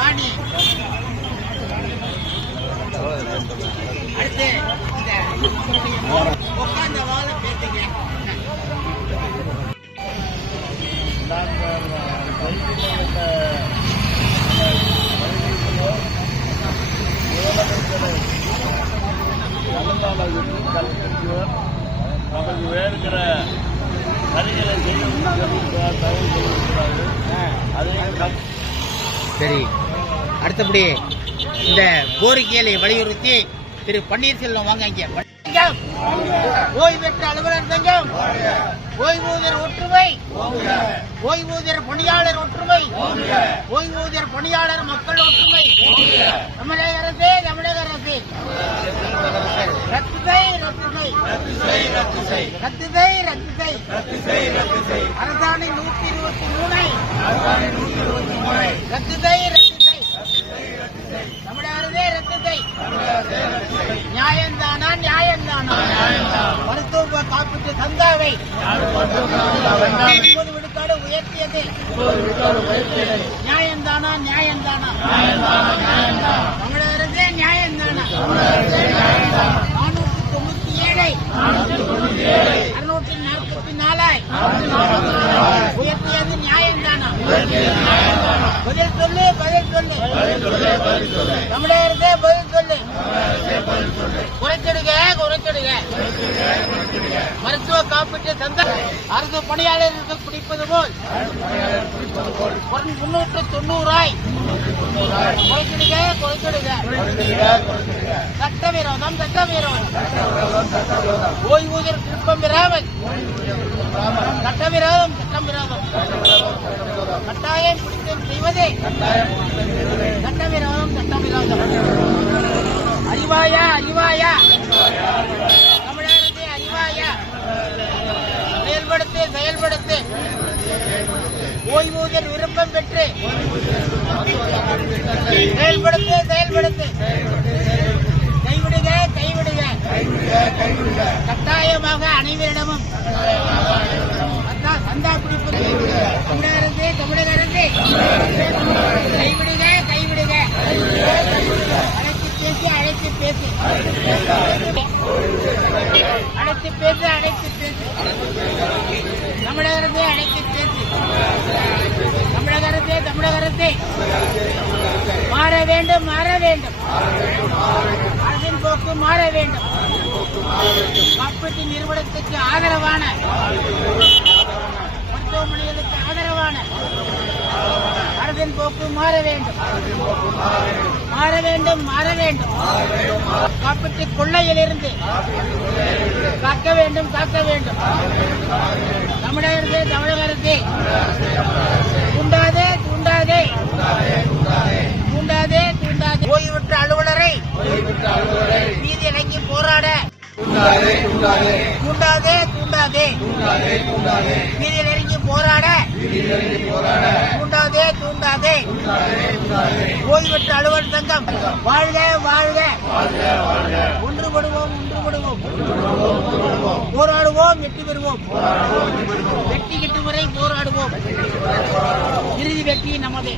வாணி அடுத்து உட்கார்ந்த வாழ பேசுங்க. நமக்கு வேறுகிற கருவிகளை சரி, அடுத்தபடி இந்த கோரிக்கைகளை வலியுறுத்தி திரு பன்னீர்செல்வம் வாங்க. இங்கே ஓய்வு பெற்ற அலுவலர் சங்கம், ஓய்வூதியர் ஒற்றுமை, ஓய்வூதியர் பணியாளர் ஒற்றுமை, ஓய்வூதியர் பணியாளர் மக்கள் ஒற்றுமை. தமிழக அரசே, தமிழக அரசே, ரத்து செய், ரத்து செய், ரத்து செய், ரத்து செய், ரத்து செய், அரசாணை 123 ரத்து செய், ரத்து செய், தமிழக அரசே ரத்து செய். நியாயம்தானா, நியாயம்தானா? மருத்துவ காப்பீட்டு சந்தாவை 30 விழுக்காடு உயர்த்தியது நியாயம்தானா, நியாயம்தானா? தமிழக அரசே நியாயம்தானா? 497 644 உயர்த்தியது நியாயம்தானா? பதில் சொல்லு, பதில் சொல்லு, தமிழக அரசே பதில் சொல்லு. குறைச்சிடுக, குறைச்சிடுக. மருத்துவ காப்பீட்டு சந்தா அரசு பணியாளர்களுக்கு பிடிப்பது போல் 390 குறைச்சிடுக, குறைச்சிடுக. சட்டவிரோதம், சட்டவிரோதம். ஓய்வூதியர் திருப்பம் பெறாமல் சட்டவிரோதம், சட்டவிரோதம். கட்டாயம் பிடித்தம் செய்வதே சட்டவிரோதம், சட்டவிரோதம். அறிவாயா, அறிவாயா, தமிழக அரசே அறிவாயா? செயல்படுத்து, செயல்படுத்து. ஓய்வூதியர் விருப்பம் பெற்று செயல்படுத்து, செயல்படுத்து. கைவிடுக, கைவிடுக. கட்டாயமாக அனைவரிடமும் சந்தா பிடிப்பது தமிழக அரசே, தமிழக அரசே கைவிடுக, கைவிடுக. அழைத்து பேசு, அழைத்து பேசு, அழைத்து பேசு. தமிழக அரசே அழைத்து பேசு. தமிழக அரசே, தமிழக அரசே மாற வேண்டும், மாற வேண்டும். அரசின் போக்கு மாற வேண்டும். காப்பீட்டு நிறுவனத்துக்கு ஆதரவான, மருத்துவமனைகளுக்கு ஆதரவான அரசின் போக்கு மாற வேண்டும், மாற வேண்டும், மாற வேண்டும். காப்பீட்டு கொள்ளையிலிருந்து காக்க வேண்டும், காக்க வேண்டும். தமிழக அரசே, தமிழக அரசே தூண்டாதே, தூண்டாதே, தூண்டாதே, தூண்டாதே. ஓய்வு பெற்ற அலுவலரை நீதி இணங்கி போராட தூண்டாதே, தூண்டாதே, நீதியில் இறங்கி போராட தூண்டாதே, தூண்டாதே. ஓய்வு பெற்ற அலுவலர் சங்கம் வாழ்க, வாழ்க. ஒன்றுபடுவோம், ஒன்றுபடுவோம், போராடுவோம், வெற்றி பெறுவோம். வெற்றி கிட்டும் வரை போராடுவோம். இறுதி வெற்றி நமதே.